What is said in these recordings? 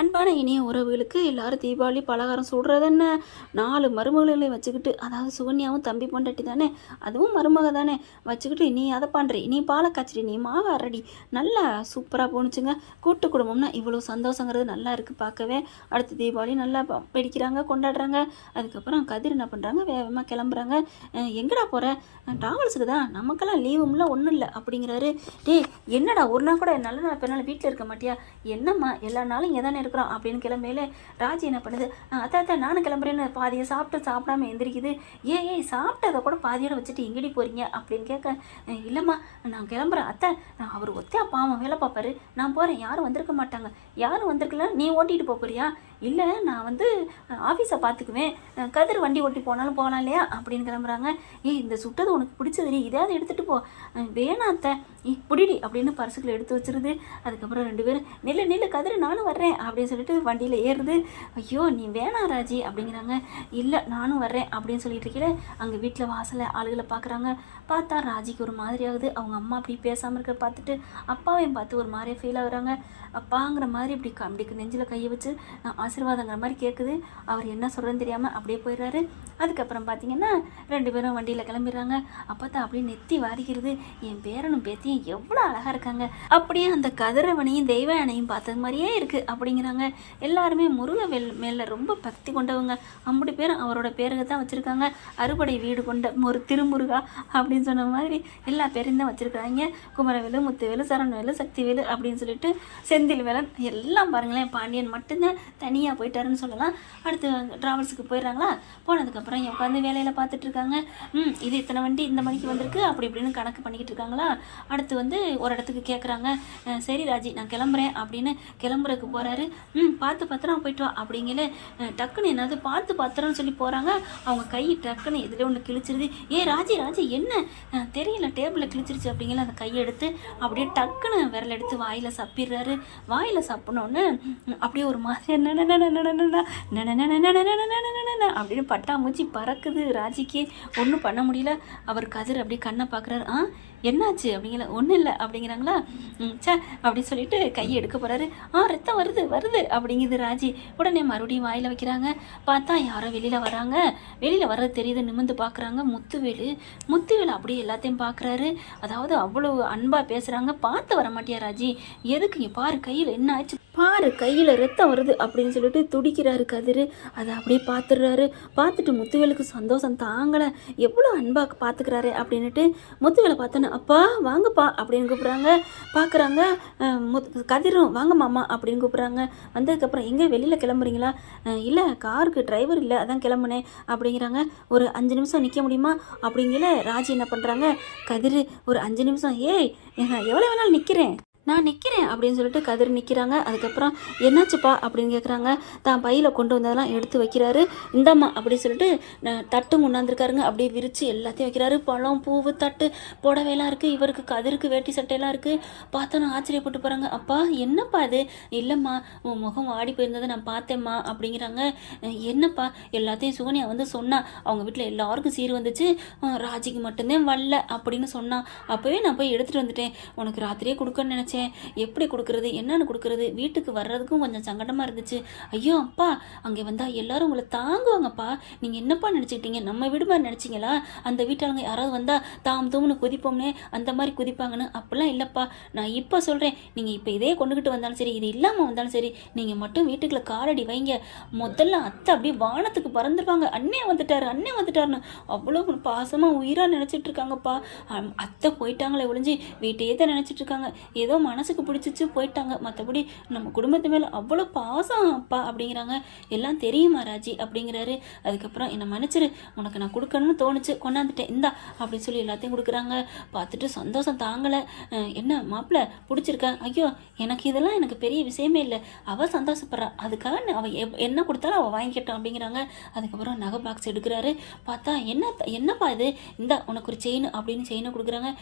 அன்பான இனிய உறவுகளுக்கு எல்லாரும் தீபாவளி பலகாரம் சுடுறது என்ன 4 மருமகளையும் வச்சுக்கிட்டு, அதாவது சுகன்யாவும் தம்பி பொண்டாட்டி தானே, அதுவும் மருமக தானே வச்சுக்கிட்டு, நீ அதை பண்ணுறி, நீ பாலை காய்ச்சிடி, நீ மாவை அரைடி, நல்லா சூப்பராக போணுச்சுங்க. கூட்டு குடும்பம்னா இவ்வளோ சந்தோஷங்கிறது நல்லா இருக்குது பார்க்கவே. அடுத்த தீபாவளி நல்லா வெடிக்கிறாங்க, கொண்டாடுறாங்க. அதுக்கப்புறம் கதிர் என்ன பண்ணுறாங்க, வேகமாக கிளம்புறாங்க. எங்கடா போகிற? ட்ராவல்ஸுக்கு தான், நமக்கெல்லாம் லீவும்ல ஒன்றும் இல்லை அப்படிங்கிறாரு. டேய் என்னடா ஒரு நாள் கூட நல்ல நாள் பெருநாள் வீட்டில் இருக்க மாட்டியா? என்னம்மா எல்லா நாளும் இங்கே தானே இருக்கிறோம் அப்படின்னு கிளம்பையில ராஜி என்ன பண்ணுது, அதான் நானும் கிளம்புறேன்னு பாதியை சாப்பிடாம எந்திரிக்குது. ஏய் சாப்பிட்டதை கூட பாதியோட வச்சுட்டு எங்கடி போகிறீங்க அப்படின்னு கேட்க, இல்லைம்மா நான் கிளம்புறேன் அத்தை, அவர் ஒத்தையா பாவம் வேலை பார்ப்பாரு, நான் போகிறேன், யாரும் வந்திருக்க மாட்டாங்க. யாரும் வந்திருக்கல, நீ ஓட்டிகிட்டு போறியா? இல்லை நான் வந்து ஆஃபீஸை பார்த்துக்குவேன், கதிர் வண்டி ஓட்டி போனாலும் போகலாம் இல்லையா அப்படின்னு கிளம்புறாங்க. இந்த சுட்டது உனக்கு பிடிச்சதுடி, இதாவது எடுத்துகிட்டு போ. வேணாத்த பிடிடி அப்படின்னு பர்சுக்குள்ள எடுத்து வச்சிருது. அதுக்கப்புறம் 2 பேரும் நில்லு கதிர் நானும் வர்றேன் அப்படின்னு சொல்லிட்டு வண்டியில் ஏறுது. ஐயோ நீ வேணாம் ராஜி அப்படிங்கிறாங்க. இல்லை நானும் வர்றேன் அப்படின்னு சொல்லிட்டு இருக்கல. அங்கே வீட்டில் வாசலை ஆளுகளை பார்க்குறாங்க. பார்த்தா ராஜிக்கு ஒரு மாதிரி ஆகுது. அவங்க அம்மா அப்படி பேசாமல் இருக்க பார்த்துட்டு அப்பாவையும் பார்த்து ஒரு மாதிரியாக ஃபீல் ஆகுறாங்க. அப்பாங்கிற மாதிரி இப்படி நெஞ்சில் கையை வச்சு ஆசீர்வாதங்கிற மாதிரி கேட்குது. அவர் என்ன சொல்கிறேன்னு தெரியாமல் அப்படியே போயிடுறாரு. அதுக்கப்புறம் பார்த்தீங்கன்னா 2 பேரும் வண்டியில் கிளம்பிடுறாங்க. அப்போ தான் அப்படியே நெத்தி வாரிக்கிறது. என் பேரனும் பேத்தியும் எவ்வளோ அழகாக இருக்காங்க, அப்படியே அந்த கதிரவனையும் தெய்வ யானையும் பார்த்தது மாதிரியே இருக்குது அப்படிங்கிறாங்க. எல்லாருமே முருகவேல் மேலே ரொம்ப பக்தி கொண்டவங்க. 50 பேரும் அவரோட பேருக்கு தான் வச்சுருக்காங்க. அறுபடை வீடு கொண்ட ஒரு திருமுருகா அப்படின்னு சொன்ன மாதிரி எல்லா பேரையும் தான் வச்சுருக்காங்க. குமரவேலு, முத்துவேலு, சரண்வேலு, சக்திவேலு அப்படின்னு சொல்லிட்டு செந்தில் வேலன் எல்லாம் பாருங்களேன். பாண்டியன் மட்டும்தான் தனியாக போயிட்டாருன்னு சொல்லலாம். அடுத்து ட்ராவல்ஸுக்கு போயிடுறாங்களா. போனதுக்கப்புறம் உட்காந்து வேலையில் பார்த்துட்டு இருக்காங்க. இது இத்தனை வண்டி இந்த மணிக்கு வந்திருக்கு அப்படி இப்படின்னு கணக்கு பண்ணிக்கிட்டு இருக்காங்களா. அடுத்து வந்து ஒரு இடத்துக்கு கேட்குறாங்க. சரி ராஜி நான் கிளம்புறேன் அப்படின்னு கிளம்புறதுக்கு போகிறாரு. பார்த்து பத்திரம் போயிட்டு வா அப்படிங்கல. டக்குன்னு என்னது பார்த்து பத்திரம்னு சொல்லி போகிறாங்க. அவங்க கை டக்குன்னு எதில் ஒன்று கிழிச்சிருது. ராஜி என்ன தெரியல டேபிளில் கிழிச்சிருச்சு அப்படிங்கிற அந்த கையை எடுத்து அப்படியே டக்குன்னு விரல் எடுத்து வாயில் சப்பிடுறாரு. வாயில் சப்பினோன்னு அப்படியே ஒரு மாதிரி அப்படின்னு பட்டாமூச்சி பறக்குது. ராஜிக்கு ஒன்றும் பண்ண முடியல. அவர் கதிர் அப்படியே கண்ணை பார்க்குறாரு. என்னாச்சு அப்படிங்கிற. ஒன்றும் இல்லை அப்படிங்கிறாங்களா. சே அப்படின்னு சொல்லிட்டு கையை எடுக்க போகிறாரு. ரத்தம் வருது அப்படிங்குது ராஜி. உடனே மறுபடியும் வாயில் வைக்கிறாங்க. பார்த்தா யாரோ வெளியில் வராங்க. வெளியில் வர்றது தெரியுது. நிமிர்ந்து பார்க்குறாங்க. முத்துவேலு அப்படியே எல்லாத்தையும் பார்க்குறாரு. அதாவது அவ்வளோ அன்பாக பேசுகிறாங்க. பார்த்து வர மாட்டியா ராஜி, எதுக்கு இங்கே பாரு கையில் என்ன ஆச்சு பாரு, கையில் ரத்தம் வருது அப்படின்னு சொல்லிட்டு துடிக்கிறாரு கதிர். அதை அப்படியே பார்த்துடுறாரு. பார்த்துட்டு முத்துவேலுக்கு சந்தோஷம் தாங்கலை. எவ்வளோ அன்பாக பார்த்துக்கிறாரு அப்படின்ட்டு முத்துவேலை பார்த்தோன்னே அப்பா வாங்கப்பா அப்படின்னு கூப்பிட்றாங்க. பார்க்குறாங்க. கதிரும் வாங்க மாமா அப்படின்னு கூப்பிட்றாங்க. வந்ததுக்கப்புறம் எங்கே வெளியில் கிளம்புறீங்களா? இல்லை காருக்கு டிரைவர் இல்லை அதான் கிளம்புனேன் அப்படிங்கிறாங்க. ஒரு 5 நிமிஷம் நிற்க முடியுமா அப்படிங்கிற. ராஜி என்ன பண்ணுறாங்க, கதிர் ஒரு 5 நிமிஷம் எவ்வளோ வேணாலும் நான் நிற்கிறேன் அப்படின்னு சொல்லிட்டு கதிர் நிற்கிறாங்க. அதுக்கப்புறம் என்னாச்சுப்பா அப்படின்னு கேட்குறாங்க. தான் பையில் கொண்டு வந்ததெல்லாம் எடுத்து வைக்கிறாரு. இந்தாம்மா அப்படின்னு சொல்லிட்டு தட்டும் கொண்டாந்துருக்காருங்க. அப்படியே விரித்து எல்லாத்தையும் வைக்கிறாரு. பழம், பூவு, தட்டு, புடவையெல்லாம் இருக்குது. இவருக்கு கதிருக்கு வேட்டி சட்டையெல்லாம் இருக்குது. பார்த்தா நான் ஆச்சரியப்பட்டு போகிறாங்க. அப்பா என்னப்பா இது? இல்லைம்மா உன் முகம் வாடி போயிருந்ததை நான் பார்த்தேம்மா அப்படிங்கிறாங்க. என்னப்பா? எல்லாத்தையும் சுகன்யா வந்து சொன்னா, அவங்க வீட்டில் எல்லாருக்கும் சீர் வந்துச்சு, ராஜிக்கு மட்டும்தான் வரல அப்படின்னு சொன்னான். அப்போவே நான் போய் எடுத்துகிட்டு வந்துட்டேன். உனக்கு ராத்திரியே கொடுக்கன்னு நினச்சேன். எப்படி கொடுக்குறது, என்னன்னு கொடுக்குறது, வீட்டுக்கு வர்றதுக்கும் கொஞ்சம் சங்கடமாக இருந்துச்சு. ஐயோ அப்பா அங்கே வந்தால் எல்லாரும் உங்களை தாங்குவாங்கப்பா. நீங்கள் என்னப்பா நினச்சிக்கிட்டீங்க? நம்ம வீடு மாதிரி நினச்சிங்களா? அந்த வீட்டாளுங்க யாராவது வந்தால் தாம் தூம்னு குதிப்போம்னே அந்த மாதிரி குதிப்பாங்கன்னு. அப்படிலாம் இல்லைப்பா. நான் இப்போ சொல்கிறேன், நீங்கள் இப்போ இதே கொண்டுக்கிட்டு வந்தாலும் சரி, இது இல்லாமல் வந்தாலும் சரி, நீங்கள் மட்டும் வீட்டுக்குள்ளே காலடி வைங்க. முதல்ல அத்தை அப்படியே வானத்துக்கு பறந்துருவாங்க. அண்ணே வந்துட்டாருன்னு அவ்வளோ பாசமாக உயிராக நினச்சிட்டு இருக்காங்கப்பா. அத்தை போயிட்டாங்களே ஒழிஞ்சு வீட்டையே தான் நினச்சிட்டு இருக்காங்க. ஏதோ மனசுக்கு பிடிச்சிச்சு போயிட்டாங்க. மற்றபடி நம்ம குடும்பத்து மேலே அவ்வளோ பாசம் அப்பா அப்படிங்கிறாங்க. எல்லாம் தெரியுமா ராஜி அப்படிங்கிறாரு. அதுக்கப்புறம் என்னை மன்னிச்சிரு, உனக்கு நான் கொடுக்கணும்னு தோணுச்சு, கொண்டாந்துட்டேன், இந்தா அப்படின்னு சொல்லி எல்லாத்தையும் கொடுக்குறாங்க. பார்த்துட்டு சந்தோஷம் தாங்கலை. என்ன மாப்பிள்ளை பிடிச்சிருக்கா? ஐயோ எனக்கு இதெல்லாம் எனக்கு பெரிய விஷயமே இல்லை, அவள் சந்தோஷப்படுறா, அதுக்காக அவள் என்ன கொடுத்தாலும் அவள் வாங்கிக்கிட்டோம் அப்படிங்கிறாங்க. அதுக்கப்புறம் நகை பாக்ஸ் எடுக்கிறாரு. பார்த்தா என்னப்பா இது? இந்தா உனக்கு ஒரு செயின் அப்படின்னு செயினை கொடுக்குறாங்க.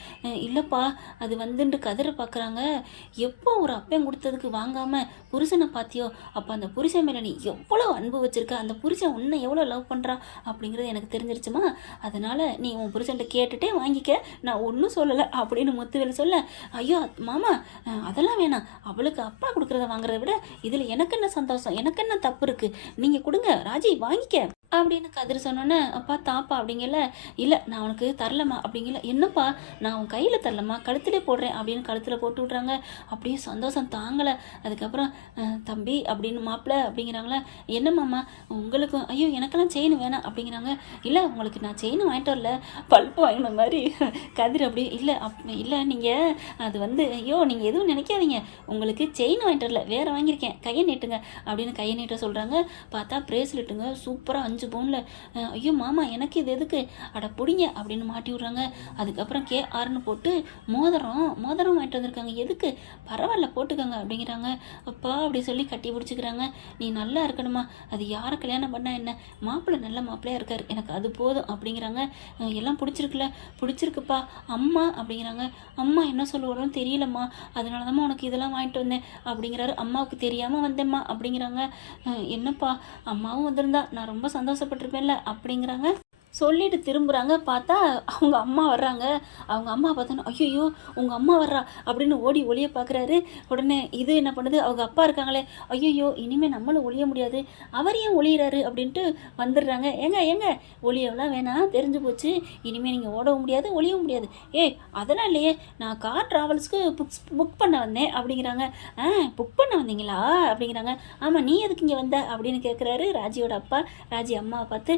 இல்லைப்பா அது வந்துட்டு கதிரை பார்க்குறாங்க. எப்போ ஒரு அப்பன் கொடுத்ததுக்கு வாங்காமல் புருஷனை பார்த்தியோ, அப்போ அந்த புருஷன் மேலே நீ எவ்வளோ அன்பு வச்சுருக்க, அந்த புருஷன் உன்னை எவ்வளோ லவ் பண்ணுறான் அப்படிங்கிறது எனக்கு தெரிஞ்சிருச்சுமா. அதனால் நீ உன் புருஷன்ட்ட கேட்டுகிட்டே வாங்கிக்க, நான் ஒன்றும் சொல்லலை அப்படின்னு முத்துவேல் சொல்ல, ஐயோ மாமா அதெல்லாம் வேணாம், அவளுக்கு அப்பா கொடுக்குறத வாங்குறத விட இதில் எனக்கு என்ன சந்தோஷம், எனக்கு என்ன தப்பு இருக்குது, நீங்கள் கொடுங்க ராஜி வாங்கிக்க அப்படின்னு கதிர் சொன்னோன்னே, அப்பா தாப்பா அப்படிங்கல, இல்லை நான் உனக்கு தரலம்மா அப்படிங்கல, என்னப்பா நான் உன் கையில் தரலம்மா கழுத்திலே போடுறேன் அப்படின்னு கழுத்தில் போட்டு விட்றாங்க. அப்படியே சந்தோஷம் தாங்கலை. அதுக்கப்புறம் தம்பி அப்படின்னு மாப்பிள்ளை அப்படிங்கிறாங்களா, என்னம்மாம்மா உங்களுக்கும், ஐயோ எனக்கெல்லாம் செயின் வேணாம் அப்படிங்கிறாங்க. இல்லை உங்களுக்கு நான் செயின் வாங்கிட்டு வரல, பல்ப்பு வாங்கின மாதிரி கதிர் அப்படி இல்லை இல்லை நீங்கள் அது ஐயோ நீங்கள் எதுவும் நினைக்காதீங்க, உங்களுக்கு செயின் வாங்கிட்டு வரல வேறு வாங்கியிருக்கேன், கையை நீட்டுங்க அப்படின்னு கையை நீட்ட சொல்கிறாங்க. பார்த்தா பிரேஸ்லெட்டுங்க சூப்பராக 5 பவுனில். ஐயோ மாமா எனக்கு இது எதுக்கு, அட பிடிங்க அப்படின்னு மாட்டி விட்றாங்க. அதுக்கப்புறம் KRன்னு போட்டு மோதிரம் வாங்கிட்டு வந்திருக்காங்க. எதுக்கு, பரவாயில்ல போட்டுக்கோங்க அப்படிங்கிறாங்க. அப்பா அப்படி சொல்லி கட்டி பிடிச்சிக்கிறாங்க. நீ நல்லா இருக்கணுமா, அது யாரை கல்யாணம் பண்ணால் என்ன, மாப்பிள்ளை நல்ல மாப்பிள்ளையாக இருக்கார், எனக்கு அது போதும் அப்படிங்கிறாங்க. எல்லாம் பிடிச்சிருக்குப்பா அம்மா அப்படிங்கிறாங்க. அம்மா என்ன சொல்லுவாரோன்னு தெரியலம்மா, அதனால தான் உனக்கு இதெல்லாம் வாங்கிட்டு வந்தேன் அப்படிங்கிறாரு. அம்மாவுக்கு தெரியாமல் வந்தேம்மா அப்படிங்கிறாங்க. என்னப்பா அம்மாவும் வந்திருந்தா நான் ரொம்ப சந்தோஷப்பட்டிருப்பேன்ல அப்படிங்கிறாங்க. சொல்லிட்டு திரும்புகிறாங்க. பார்த்தா அவங்க அம்மா வர்றாங்க. அவங்க அம்மா பார்த்தோன்னா, ஐயோ உங்கள் அம்மா வர்றா அப்படின்னு ஓடி ஒளிய பார்க்குறாரு. உடனே இது என்ன பண்ணுது, அவங்க அப்பா இருக்காங்களே, ஐயோ இனிமேல் நம்மளும் ஒளிய முடியாது, அவர் ஏன் ஒளியிறாரு அப்படின்ட்டு வந்துடுறாங்க. ஏங்க ஒளியெல்லாம் வேணாம், தெரிஞ்சு போச்சு, இனிமேல் நீங்கள் ஓடவும் முடியாது ஒளியவும் முடியாது. ஏய் அதெல்லாம் இல்லையே, நான் கார் ட்ராவல்ஸ்க்கு புக் பண்ண வந்தேன் அப்படிங்கிறாங்க. புக் பண்ண வந்தீங்களா அப்படிங்கிறாங்க. ஆமாம் நீ எதுக்கு இங்கே வந்த அப்படின்னு கேட்குறாரு ராஜியோட அப்பா. ராஜி அம்மாவை பார்த்து,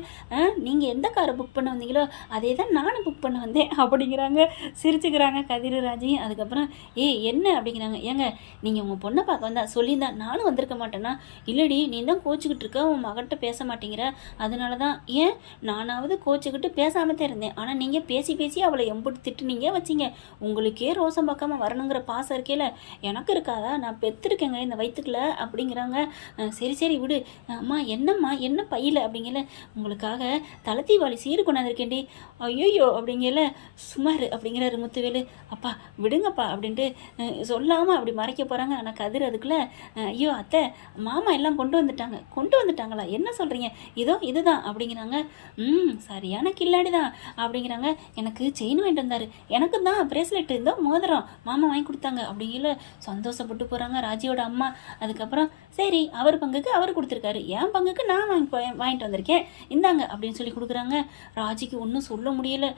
நீங்கள் எந்த காரை புக் பண்ண வந்தீங்களோ அதே தான் நானும் புக் பண்ண வந்தேன் அப்படிங்கிறாங்க. சிரிச்சுக்கிறாங்க கதிர் ராஜி. அதுக்கப்புறம் என்ன அப்படிங்கிறாங்க. ஏங்க நீங்கள் உங்கள் பொண்ணை பார்க்க வந்தா சொல்லியிருந்தா நானும் வந்திருக்க மாட்டேன்னா, இல்லடி நீ தான் கோச்சிக்கிட்டு இருக்க, உன் மகன்கிட்ட பேச மாட்டேங்கிற, அதனால தான். ஏன் நானாவது கோச்சிக்கிட்டு பேசாமல் தான் இருந்தேன், ஆனால் நீங்கள் பேசி அவளை எம்புட்டு திட்டுனீங்க வச்சிங்க, உங்களுக்கே ரோசம் பார்க்காம வரணுங்கிற பாசம் இருக்கேல, எனக்கு இருக்காதா, நான் பெற்றுருக்கேங்க இந்த வயிற்றுக்குள்ள அப்படிங்கிறாங்க. சரி விடு அம்மா, என்னம்மா என்ன பையில அப்படிங்கல, உங்களுக்காக தலத்தீவாளி சீரு கொண்டாந்துருக்கேன்டி. ஐயோ அப்படிங்கல, சுமார் அப்படிங்கிறாரு முத்துவேலு. அப்பா விடுங்கப்பா அப்படின்ட்டு சொல்லாமல் அப்படி மறைக்க போகிறாங்க. ஆனால் கதிர் அதுக்குள்ளே, ஐயோ அத்தை மாமா எல்லாம் கொண்டு வந்துட்டாங்களா, என்ன சொல்கிறீங்க, இதுதான் அப்படிங்கிறாங்க. சரியான கில்லாடி தான் அப்படிங்கிறாங்க. எனக்கு செயின் வாங்கிட்டு வந்தார், எனக்கு தான் பிரேஸ்லெட் இருந்தோ மோதிரம் மாமா வாங்கி கொடுத்தாங்க அப்படிங்கல சந்தோஷப்பட்டு போகிறாங்க ராஜியோட அம்மா. அதுக்கப்புறம் சரி அவர் பங்குக்கு அவர் கொடுத்துருக்காரு, என் பங்குக்கு நான் வாங்கிட்டு வந்திருக்கேன், இந்தாங்க அப்படின்னு சொல்லி கொடுக்குறாங்க. ராஜிக்கு ஒன்றும் சொல்ல முடியல.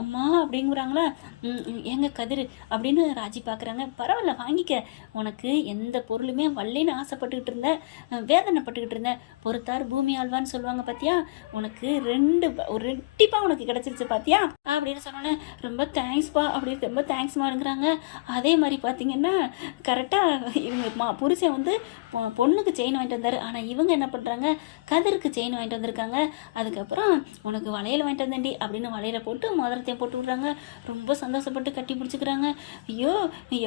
அம்மா அப்படிங்கிறாங்களா. ஏங்க கதிர் அப்படின்னு ராஜி பார்க்குறாங்க. பரவாயில்ல வாங்கிக்க, உனக்கு எந்த பொருளுமே வல்லேன்னு ஆசைப்பட்டுக்கிட்டு இருந்தேன், வேதனைப்பட்டுக்கிட்டு இருந்தேன், பொறுத்தார் பூமி ஆழ்வான்னு சொல்லுவாங்க பார்த்தியா, உனக்கு ஒரு ரெட்டிப்பாக உனக்கு கிடச்சிருச்சு பார்த்தியா அப்படின்னு சொன்னோன்னே, ரொம்ப தேங்க்ஸ்ப்பா அப்படின்னு ரொம்ப தேங்க்ஸ்மாங்கிறாங்க. அதே மாதிரி பார்த்தீங்கன்னா கரெக்டாக இவங்க புருஷன் பொண்ணுக்கு செயின் வாங்கிட்டு வந்தார். ஆனால் இவங்க என்ன பண்ணுறாங்க, கதிருக்கு செயின் வாங்கிட்டு வந்திருக்காங்க. அதுக்கப்புறம் உனக்கு வளையல் வாங்கிட்டு வந்தேன்டி அப்படின்னு வளையலை போட்டு மோதிரத்தையும் போட்டு விட்றாங்க. ரொம்ப சந்தோஷப்பட்டு கட்டி பிடிச்சிக்கிறாங்க. ஐயோ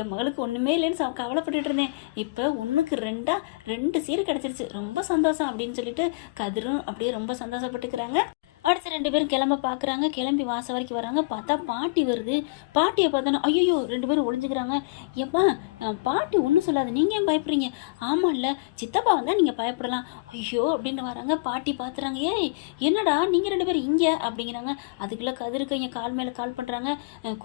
என் மகளுக்கு ஒன்றுமே இல்லைன்னு கவலைப்பட்டுட்டு இருந்தேன், இப்போ ஒன்றுக்கு 2 சீர் கிடச்சிருச்சு, ரொம்ப சந்தோஷம் அப்படின்னு சொல்லிட்டு கதிரும் அப்படியே ரொம்ப சந்தோஷப்பட்டுக்கிறாங்க. அடுத்து 2 பேரும் கிளம்ப பார்க்குறாங்க. கிளம்பி வாசல் வரைக்கும் வராங்க. பார்த்தா பாட்டி வருது. பாட்டியை பார்த்தோன்னா ஐயோ 2 பேரும் ஒளிஞ்சுக்கிறாங்க. ஏப்பா பாட்டி ஒன்றும் சொல்லாது, நீங்கள் ஏன் பயப்படுறீங்க, ஆமாம் இல்லை சித்தப்பா வந்தால் நீங்கள் பயப்படலாம், ஐயோ அப்படின்னு வராங்க. பாட்டி பார்த்துறாங்க. என்னடா நீங்கள் 2 பேரும் இங்கே அப்படிங்கிறாங்க. அதுக்குள்ளே கதிருக்கு இங்கே கால் மேலே கால் பண்ணுறாங்க.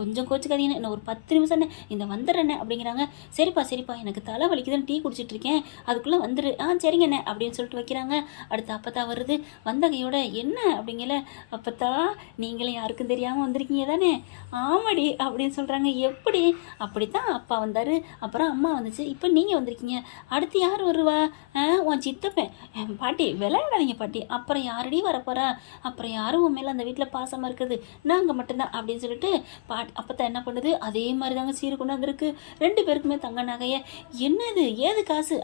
கொஞ்சம் கோச்சுக்காதீங்கன்னு, இன்னும் ஒரு 10 நிமிஷம் இங்கே வந்துடுறேண்ணே அப்படிங்கிறாங்க. சரிப்பா எனக்கு தலை வலிக்குதுன்னு டீ குடிச்சிட்ருக்கேன், அதுக்குள்ளே வந்துரு, சரிங்கண்ணே அப்படின்னு சொல்லிட்டு வைக்கிறாங்க. அடுத்து அப்பத்தா வருது. வந்தகையோட என்ன அப்படிங்க, அப்பத்தா நீங்களும் யாருக்கும் தெரியாமல் வந்திருக்கீங்க தானே, ஆமாடி அப்படின்னு சொல்கிறாங்க. எப்படி, அப்படித்தான் அப்பா வந்தார், அப்புறம் அம்மா வந்துச்சு, இப்போ நீங்கள் வந்திருக்கீங்க, அடுத்து யார் வருவா, உன் சித்தப்பேன். பாட்டி விளையாடாதீங்க பாட்டி, அப்புறம் யாரடி வரப்போறா, அப்புறம் யாரும் உன் மேலே அந்த வீட்டில் பாசமாக இருக்குது, நாங்கள் மட்டும்தான் அப்படின்னு சொல்லிட்டு அப்பத்தான் என்ன பண்ணுது, அதே மாதிரி தாங்க சீர் கொண்டு வந்திருக்கு. 2 பேருக்குமே தங்க நகையை. என்னது ஏது காசு,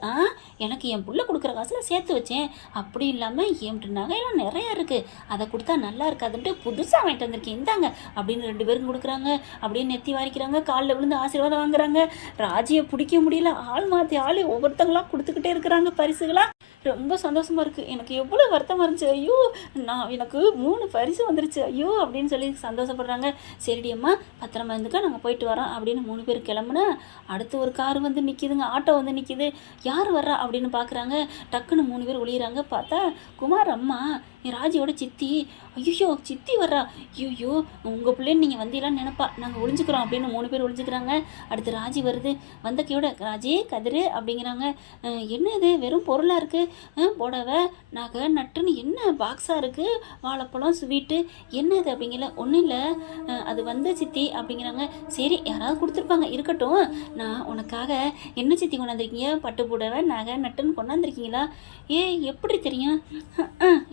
எனக்கு என் புள்ள கொடுக்குற காசில் சேர்த்து வச்சேன், அப்படி இல்லாமல் என் நகையெல்லாம் நிறையா இருக்குது, அதை கொடுத்தா நல்லா இருக்காதுன்ட்டு புதுசாக வாங்கிட்டு வந்திருக்கேன், இந்தாங்க அப்படின்னு 2 பேரும் கொடுக்குறாங்க. அப்படியே நெத்தி வாரிக்கிறாங்க, காலில் விழுந்து ஆசீர்வாதம் வாங்குறாங்க. ராஜியை பிடிக்க முடியல, ஆள் மாற்றி ஆள் ஒவ்வொருத்தங்களாம் கொடுத்துக்கிட்டே இருக்கிறாங்க பரிசுகளா. ரொம்ப சந்தோஷமாக இருக்குது. எனக்கு எவ்வளோ வருத்தமாக இருந்துச்சு. ஐயோ, எனக்கு 3 பரிசு வந்துருச்சு ஐயோ அப்படின்னு சொல்லி சந்தோஷப்படுறாங்க. சரிடி அம்மா, பத்திரமா இருந்துக்கா, நாங்கள் போயிட்டு வரோம் அப்படின்னு 3 பேர் கிளம்புனா, அடுத்து ஒரு கார் வந்து நிற்கிதுங்க, ஆட்டோ வந்து நிற்கிது. யார் வர்றா அப்படின்னு பார்க்குறாங்க. டக்குன்னு 3 பேர் ஒளியிறாங்க. பார்த்தா குமார் அம்மா, என் ராஜியோட சித்தி. ஐயோ, சித்தி வர்றா. ஐயோ, உங்கள் பிள்ளைன்னு நீங்கள் வந்தீங்களான்னு நினைப்பா, நாங்கள் ஒளிஞ்சுக்கிறோம் அப்படின்னு 3 பேர் ஒளிஞ்சுக்கிறாங்க. அடுத்து ராஜி வருது. வந்த கையோட ராஜி கதிரு அப்படிங்கிறாங்க. என்ன இது வெறும் பொருளாக இருக்குது, புடவை நகை நட்டுன்னு என்ன பாக்ஸாக இருக்குது, வாழைப்பழம் ஸ்வீட்டு என்ன இது அப்படிங்கல. ஒன்றும் இல்லை, அது வந்து சித்தி அப்படிங்கிறாங்க. சரி, யாராவது கொடுத்துருப்பாங்க, இருக்கட்டும். நான் உனக்காக என்ன சித்தி கொண்டாந்துருக்கீங்க, பட்டு புடவை நகை நட்டுன்னு கொண்டாந்துருக்கீங்களா? எப்படி தெரியும்?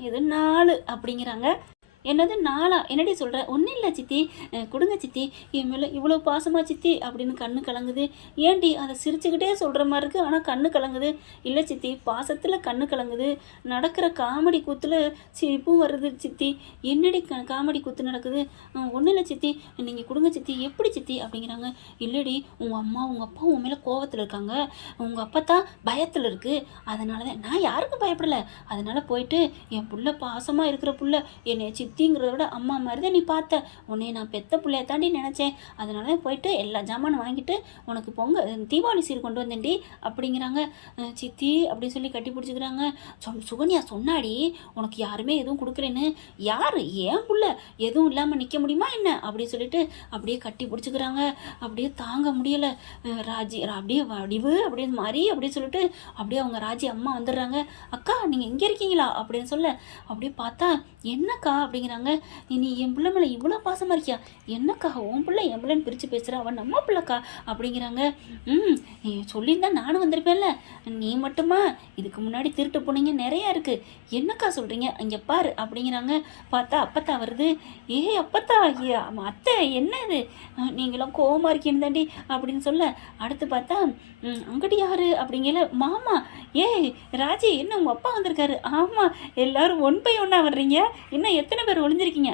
இது 4 அப்படிங்கிறாங்க. என்னது 4? என்னடி சொல்கிற? ஒன்றும் இல்லை சித்தி, கொடுங்க சித்தி, என் மேலே இவ்வளோ பாசமாக சித்தி அப்படின்னு கண்ணு கலங்குது. ஏன்டி அதை சிரிச்சுக்கிட்டே சொல்கிற மாதிரி இருக்குது, ஆனால் கண்ணு கலங்குது. இல்லை சித்தி, பாசத்தில் கண்ணு கலங்குது. நடக்கிற காமெடி கூத்தில் சிரிப்பும் வருது சித்தி. என்னடி காமெடி கூத்து நடக்குது? ஒன்றும் இல்லை சித்தி, நீங்கள் கொடுங்க சித்தி. எப்படி சித்தி அப்படிங்கிறாங்க. இல்லடி, உங்கள் அம்மா உங்கள் அப்பா உன் மேலே கோவத்தில் இருக்காங்க, உங்கள் அப்பா தான் பயத்தில் இருக்குது. அதனால தான் நான் யாருக்கும் பயப்படலை. அதனால் போயிட்டு என் புள்ள பாசமாக இருக்கிற புள்ள என்னை சித்திங்கிறத விட அம்மா மாதிரி தான் நீ பார்த்த, உன்னை நான் பெத்த பிள்ளைய தாண்டி நினச்சேன். அதனால போயிட்டு எல்லா ஜாமானும் வாங்கிட்டு உனக்கு தீபாவளி சீர் கொண்டு வந்தேன்டி அப்படிங்கிறாங்க. சித்தி அப்படின்னு சொல்லி கட்டி பிடிச்சிக்கிறாங்க. சுகன்யா சொன்னாடி உனக்கு யாருமே எதுவும் கொடுக்குறேன்னு. யார்? ஏன் புள்ள எதுவும் இல்லாமல் நிற்க முடியுமா என்ன அப்படின்னு சொல்லிட்டு அப்படியே கட்டி பிடிச்சிக்கிறாங்க. அப்படியே தாங்க முடியலை. ராஜி அப்படியே வடிவு அப்படின்னு மாறி அப்படின்னு சொல்லிட்டு அப்படியே அவங்க ராஜி அம்மா வந்துடுறாங்க. அக்கா நீங்கள் எங்கே இருக்கீங்களா அப்படின்னு சொல்ல, அப்படியே பார்த்தா என்னக்கா அப்படிங்கிறாங்க. நீ என் பிள்ளை மேலே இவ்வளோ பாசமாக இருக்கியா? என்னக்கா உன் பிள்ளை என் பிள்ளைன்னு பிரித்து பேசுகிற, அவன் நம்ம பிள்ளைக்கா அப்படிங்கிறாங்க. நீ சொல்லியிருந்தா நானும் வந்திருப்பேன்ல, நீ மட்டுமா? இதுக்கு முன்னாடி திருட்டு போனீங்க நிறையா இருக்குது, என்னக்கா சொல்கிறீங்க? இங்கே பாரு அப்படிங்கிறாங்க. பார்த்தா அப்பத்தா வருது. அப்பத்தா, அத்தை என்ன இது, நீங்களும் கோவமாக இருக்கீன்னு தாண்டி அப்படின்னு சொல்ல, அடுத்து பார்த்தா அங்கடி யாரு அப்படிங்கல. மாமா. ராஜி, என்ன உங்கள் அப்பா வந்திருக்காரு? ஆமாம், எல்லாரும் 1 by 1 வர்றீங்க, இன்னும் எத்தனை பேர் ஒளிஞ்சிருக்கீங்க?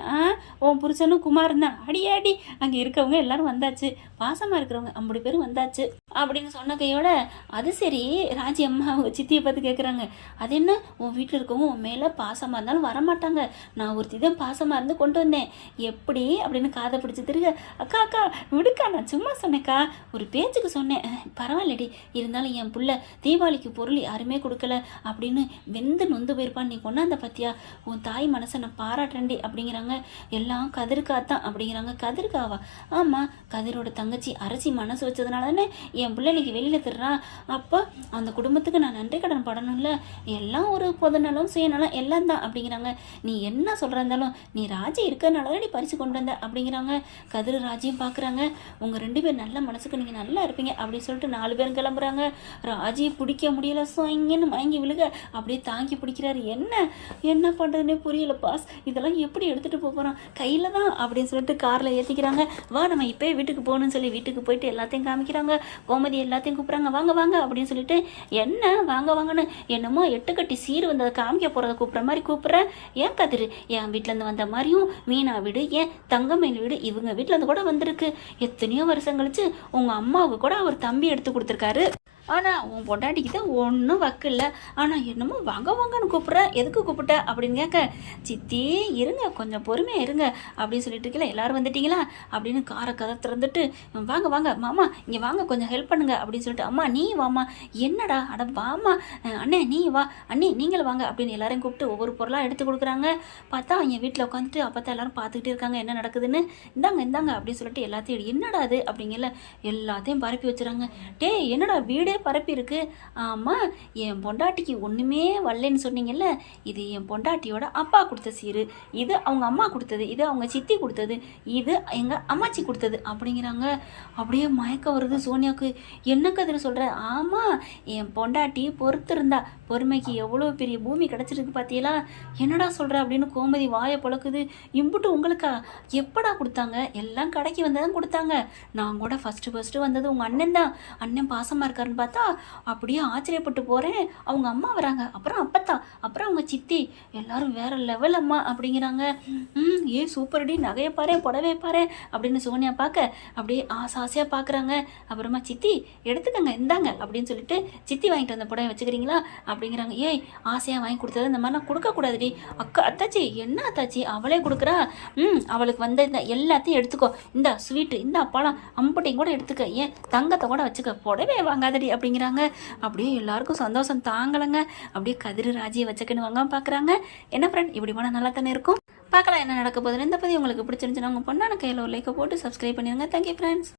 உன் புருஷனும் குமார் தான். அடி அங்கே இருக்கவங்க எல்லாரும் வந்தாச்சு, பாசமாக இருக்கிறவங்க 50 பேரும் வந்தாச்சு அப்படின்னு சொன்ன கையோட, அது சரி ராஜி அம்மா அவங்க சித்தியை பார்த்து கேட்குறாங்க. அது என்ன, உன் வீட்டில் இருக்கவங்க உன் மேலே பாசமாக இருந்தாலும் வரமாட்டாங்க, நான் ஒருத்தி தான் பாசமாக இருந்து கொண்டு வந்தேன் எப்படி அப்படின்னு காதை பிடிச்சி திருக. அக்கா அக்கா விடுக்கா, நான் சும்மா சொன்னேக்கா, ஒரு பேச்சுக்கு சொன்னேன், பரவாயில்லடி, இருந்தாலும் என் புள்ள தீபாவளிக்கு பொருள் யாருமே கொடுக்கல அப்படின்னு வெந்து நொந்து போயிருப்பான், நீ கொண்டாந்த பத்தியா, உன் தாய் மனசை நான் பாராட்டுறேன்டி அப்படிங்கிறாங்க. எல்லாம் கதிர்காத்தான் அப்படிங்கிறாங்க. கதிர்காவா? ஆமாம், கதிரோட தங்கச்சி அரசி மனசு வச்சதுனால தானே என் பிள்ளை இன்னைக்கு வெளியில் திருறான். அப்போ அந்த குடும்பத்துக்கு நான் நன்றி கடன் படணும்ல, எல்லாம் ஒரு பொதுநலம் சுயநலம் எல்லாம் தான் அப்படிங்கிறாங்க. நீ என்ன சொல்கிற இருந்தாலும் நீ ராஜி இருக்கிறதுனால தான் நீ பறித்து கொண்டு வந்த அப்படிங்கிறாங்க. கதிர் ராஜியும் பார்க்குறாங்க. உங்கள் 2 பேர் நல்ல மனசுக்கு நீங்கள் நல்லா இருப்பீங்க அப்படின்னு சொல்லிட்டு 4 பேரும் கிளம்புறாங்க. ராஜியை பிடிக்க முடியல, இங்கேன்னு மயங்கி விழுக அப்படியே தாங்கி பிடிக்கிறாரு. என்ன பண்ணுறதுன்னே புரியல பாஸ், இதெல்லாம் எப்படி எடுத்துகிட்டு போகிறோம், கையில் தான் அப்படின்னு சொல்லிட்டு காரில் ஏற்றிக்கிறாங்க. வா நம்ம இப்போ வீட்டுக்கு போகணும்னு சொல்லி வீட்டுக்கு போயிட்டு எல்லாத்தையும் காமிக்கிறாங்க. கோமதி எல்லாத்தையும் கூப்பிட்றாங்க, வாங்க வாங்க அப்படின்னு சொல்லிட்டு. என்ன வாங்க வாங்கன்னு என்னமோ 8 கட்டி சீர் வந்ததை காமிக்க போகிறத கூப்பிட்ற மாதிரி கூப்பிட்றேன். ஏன் கதிர், என் வீட்டிலேருந்து வந்த மாதிரியும் மீனா வீடு, ஏன் தங்கமயில் வீடு, இவங்க வீட்டிலேருந்து கூட வந்திருக்கு. எத்தனையோ வருஷம் கழிச்சு உங்கள் அம்மாவுக்கு கூட அவர் தம்பி எடுத்து கொடுத்துருக்காரு. ஆனால் உன் பொண்டாட்டிக்கு தான் ஒன்றும் வக்கில்ல, ஆனால் என்னமோ வாங்க வாங்கன்னு கூப்பிட்றேன், எதுக்கு கூப்பிட்ட அப்படின்னு கேட்க, சித்தி இருங்க கொஞ்சம் பொறுமையாக இருங்க அப்படின்னு சொல்லிட்டு இருக்கல. எல்லோரும் வந்துட்டீங்களா அப்படின்னு காரை கதை திறந்துட்டு, வாங்க வாங்க மாமா இங்கே வாங்க கொஞ்சம் ஹெல்ப் பண்ணுங்க அப்படின்னு சொல்லிட்டு, அம்மா நீ வாமா, என்னடா அட வாமா, அண்ணே நீ வா, அண்ணி நீங்களும் வாங்க அப்படின்னு எல்லாரையும் கூப்பிட்டு ஒவ்வொரு பொருளாக எடுத்து கொடுக்குறாங்க. பார்த்தா அவங்க வீட்டில் உட்காந்துட்டு அப்போ தான் எல்லோரும் பார்த்துக்கிட்டே இருக்காங்க என்ன நடக்குதுன்னு. இந்தாங்க அப்படின்னு சொல்லிட்டு எல்லாத்தையும் என்னடா அது அப்படிங்கல எல்லாத்தையும் பரப்பி வச்சுறாங்க. என்னடா வீடே பரப்பி இருக்கு. ஆமாம், என் பொண்டாட்டிக்கு ஒன்றுமே வரலன்னு சொன்னீங்கல்ல, இது என் பொண்டாட்டியோட அப்பா கொடுத்த சீரு, இது அவங்க அம்மா கொடுத்தது, இது அவங்க சித்தி கொடுத்தது, இது எங்கள் அம்மாச்சி கொடுத்தது அப்படிங்கிறாங்க. அப்படியே மயக்கம் வருது சோனியாவுக்கு. என்ன கதிர சொல்கிற? ஆமாம், என் பொண்டாட்டி பொறுத்திருந்தா, பொறுமைக்கு எவ்வளோ பெரிய பூமி கிடச்சிருக்கு பார்த்தீங்களா, என்னடா சொல்கிற அப்படின்னு கோமதி வாயை பொழக்குது. இம்புட்டு உங்களுக்கா? எப்படா கொடுத்தாங்க? எல்லாம் கடைக்கு வந்ததான் கொடுத்தாங்க. நான் கூட ஃபஸ்ட்டு வந்தது உங்கள் அண்ணன் தான், அண்ணன் பாசமாக இருக்காருன்னு பார்த்தா அப்படியே ஆச்சரியப்பட்டு போகிறேன். அவங்க அம்மா வராங்க, அப்புறம் அப்பத்தா, அப்புறம் அவங்க சித்தி, எல்லாரும் வேற லெவல் அம்மா அப்படிங்கிறாங்க. ஏன் சூப்பர்டி, நகையை பாரு, புடவையை பாரு அப்படின்னு சோனியா பார்க்க அப்படியே ஆசையாக பார்க்குறாங்க. அப்புறமா சித்தி எடுத்துக்கங்க இந்தாங்க அப்படின்னு சொல்லிட்டு சித்தி வாங்கிட்டு வந்த புடவை வச்சுக்கிறீங்களா அப்படிங்கிறாங்க. ஏய் ஆசையாக வாங்கி கொடுத்தது இந்த மாதிரிலாம் கொடுக்கக்கூடாதுடி. அக்கா அத்தாச்சி என்ன அத்தாச்சி அவளே கொடுக்குறா, அவளுக்கு வந்த இந்த எல்லாத்தையும் எடுத்துக்கோ, இந்த ஸ்வீட்டு இந்த பழம் அம்பட்டையும் கூட எடுத்துக்க, ஏன் தங்கத்தை கூட வச்சுக்க, புடவே வாங்காதடி அப்படிங்கிறாங்க. அப்படியே எல்லாருக்கும் சந்தோஷம் தாங்கலைங்க. அப்படியே கதிர் ராஜியை வச்சுக்கன்னு வாங்க பார்க்குறாங்க. என்ன ஃப்ரெண்ட் இப்படி போனால் நல்லா தானே இருக்கும். பார்க்கலாம் என்ன நடக்க போகுதுன்னு. இந்த பதிவு உங்களுக்கு பிடிச்சிருந்துச்சுன்னா உங்கள் பொண்ணான கையில் ஒரு லைக்கை போட்டு சப்ஸ்கிரைப் பண்ணிடுங்க. Thank you friends.